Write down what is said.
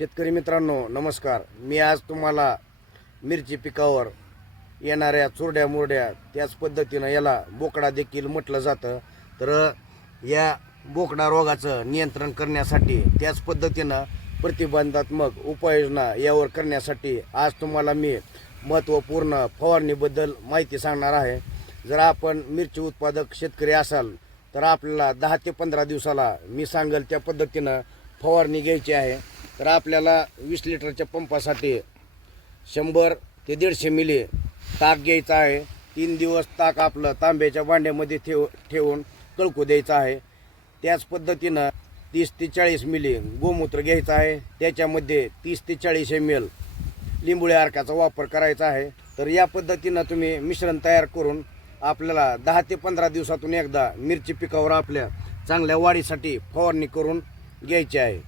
शेतकरी मित्रांनो नमस्कार. मी आज तुम्हाला मिरची पिकावर येणाऱ्या चुरड्या मुरड्या त्याच पद्धतीनं याला बोकडा देखील म्हटलं जातं. तर या बोकडा रोगाचं नियंत्रण करण्यासाठी त्याच पद्धतीनं प्रतिबंधात्मक उपाययोजना यावर करण्यासाठी आज तुम्हाला मी महत्त्वपूर्ण फवारणीबद्दल माहिती सांगणार आहे. जर आपण मिरची उत्पादक शेतकरी असाल तर आपल्याला दहा ते पंधरा दिवसाला मी सांगेल त्या पद्धतीनं फवारणी घ्यायची आहे. तर आपल्याला वीस लिटरच्या पंपासाठी शंभर ते दीडशे मिली ताक घ्यायचा आहे. तीन दिवस ताक आपलं तांब्याच्या भांड्यामध्ये ठेव ठेवून कळकू द्यायचं आहे. त्याच पद्धतीनं तीस ते चाळीस मिली गोमूत्र घ्यायचं आहे. त्याच्यामध्ये तीस ते चाळीस एम एल लिंबुळे अर्काचा वापर करायचा आहे. तर या पद्धतीनं तुम्ही मिश्रण तयार करून आपल्याला दहा ते पंधरा दिवसातून एकदा मिरची पिकावर आपल्या चांगल्या वाढीसाठी फवारणी करून घ्यायची आहे.